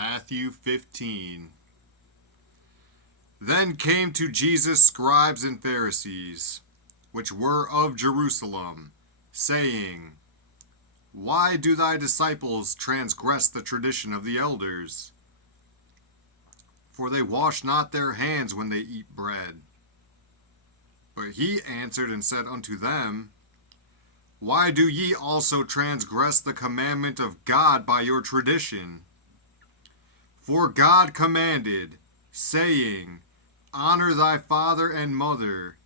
Matthew 15. Then came to Jesus scribes and Pharisees, which were of Jerusalem, saying, Why do thy disciples transgress the tradition of the elders? For they wash not their hands when they eat bread. But he answered and said unto them, Why do ye also transgress the commandment of God by your tradition? For God commanded, saying, Honor thy father and mother,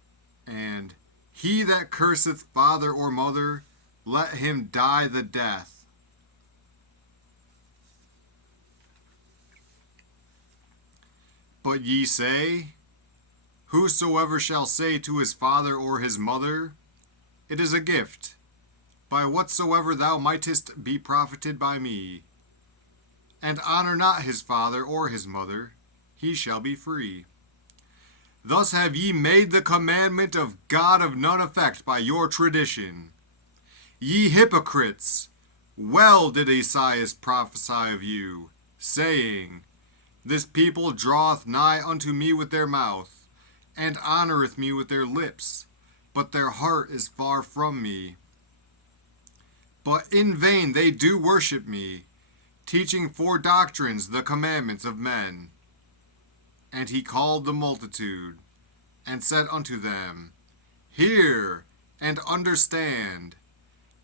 and he that curseth father or mother, let him die the death. But ye say, Whosoever shall say to his father or his mother, It is a gift, by whatsoever thou mightest be profited by me, and honor not his father or his mother, he shall be free. Thus have ye made the commandment of God of none effect by your tradition. Ye hypocrites, well did Esaias prophesy of you, saying, This people draweth nigh unto me with their mouth, and honoreth me with their lips, but their heart is far from me. But in vain they do worship me, teaching for doctrines the commandments of men. And he called the multitude, and said unto them, Hear, and understand.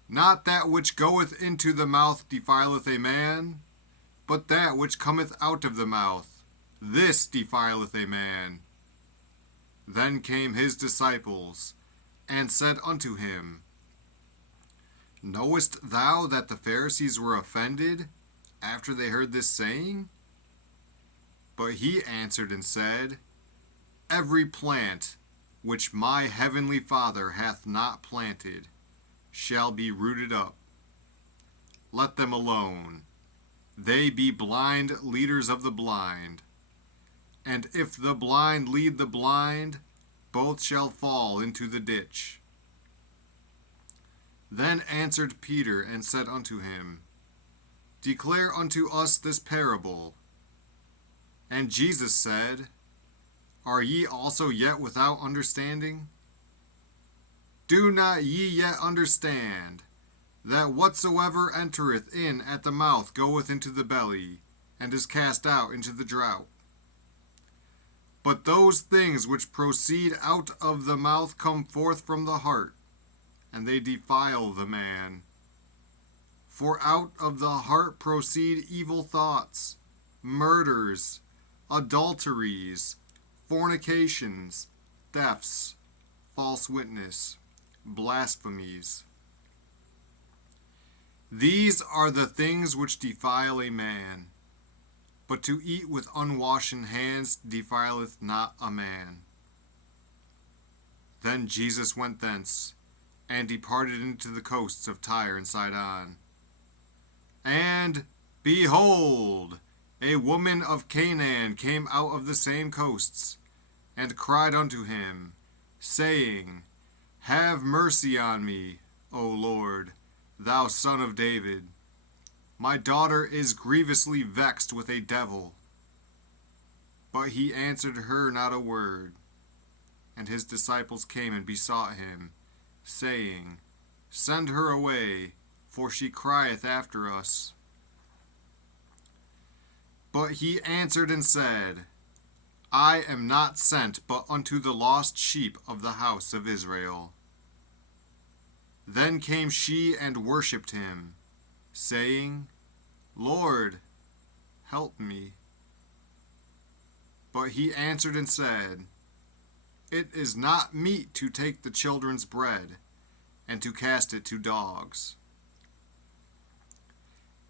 Not that which goeth into the mouth defileth a man, but that which cometh out of the mouth, this defileth a man. Then came his disciples, and said unto him, Knowest thou that the Pharisees were offended after they heard this saying? But he answered and said, Every plant which my heavenly Father hath not planted shall be rooted up. Let them alone. They be blind leaders of the blind. And if the blind lead the blind, both shall fall into the ditch. Then answered Peter and said unto him, Declare unto us this parable. And Jesus said, Are ye also yet without understanding? Do not ye yet understand, that whatsoever entereth in at the mouth goeth into the belly, and is cast out into the drought? But those things which proceed out of the mouth come forth from the heart, and they defile the man. For out of the heart proceed evil thoughts, murders, adulteries, fornications, thefts, false witness, blasphemies. These are the things which defile a man, but to eat with unwashen hands defileth not a man. Then Jesus went thence, and departed into the coasts of Tyre and Sidon. And, behold, a woman of Canaan came out of the same coasts, and cried unto him, saying, Have mercy on me, O Lord, thou Son of David. My daughter is grievously vexed with a devil. But he answered her not a word. And his disciples came and besought him, saying, Send her away, for she crieth after us. But he answered and said, I am not sent but unto the lost sheep of the house of Israel. Then came she and worshipped him, saying, Lord, help me. But he answered and said, It is not meet to take the children's bread, and to cast it to dogs.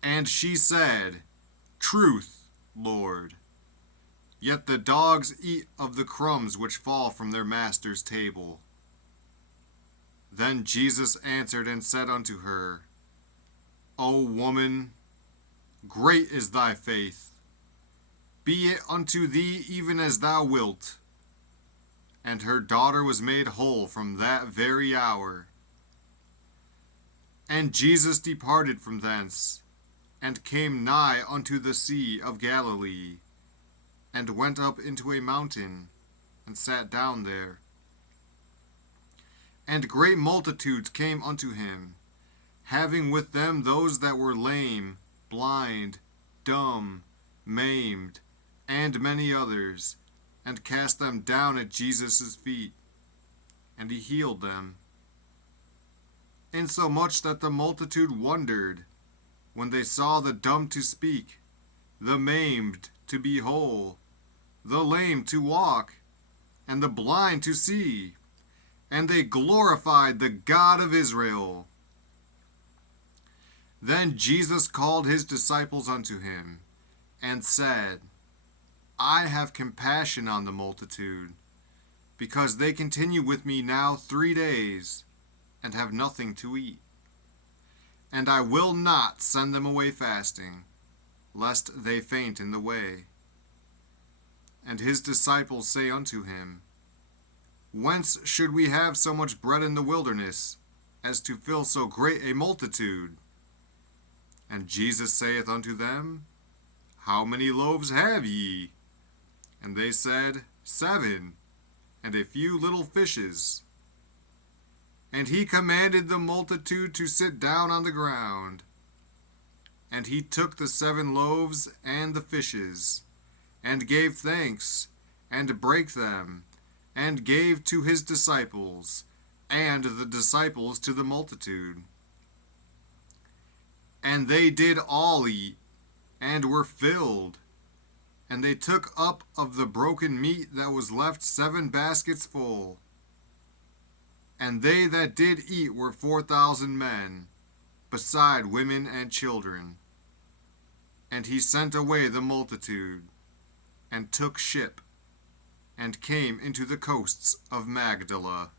And she said, Truth, Lord. Yet the dogs eat of the crumbs which fall from their master's table. Then Jesus answered and said unto her, O woman, great is thy faith. Be it unto thee even as thou wilt. And her daughter was made whole from that very hour. And Jesus departed from thence, and came nigh unto the sea of Galilee, and went up into a mountain, and sat down there. And great multitudes came unto him, having with them those that were lame, blind, dumb, maimed, and many others, and cast them down at Jesus' feet, and he healed them. Insomuch that the multitude wondered, when they saw the dumb to speak, the maimed to be whole, the lame to walk, and the blind to see, and they glorified the God of Israel. Then Jesus called his disciples unto him, and said, I have compassion on the multitude, because they continue with me now 3 days, and have nothing to eat. And I will not send them away fasting, lest they faint in the way. And his disciples say unto him, Whence should we have so much bread in the wilderness, as to fill so great a multitude? And Jesus saith unto them, How many loaves have ye? And they said, 7, and a few little fishes. And he commanded the multitude to sit down on the ground. And he took the 7 loaves and the fishes, and gave thanks, and brake them, and gave to his disciples, and the disciples to the multitude. And they did all eat, and were filled. And they took up of the broken meat that was left 7 baskets full. And they that did eat were 4,000 men, beside women and children. And he sent away the multitude, and took ship, and came into the coasts of Magdala.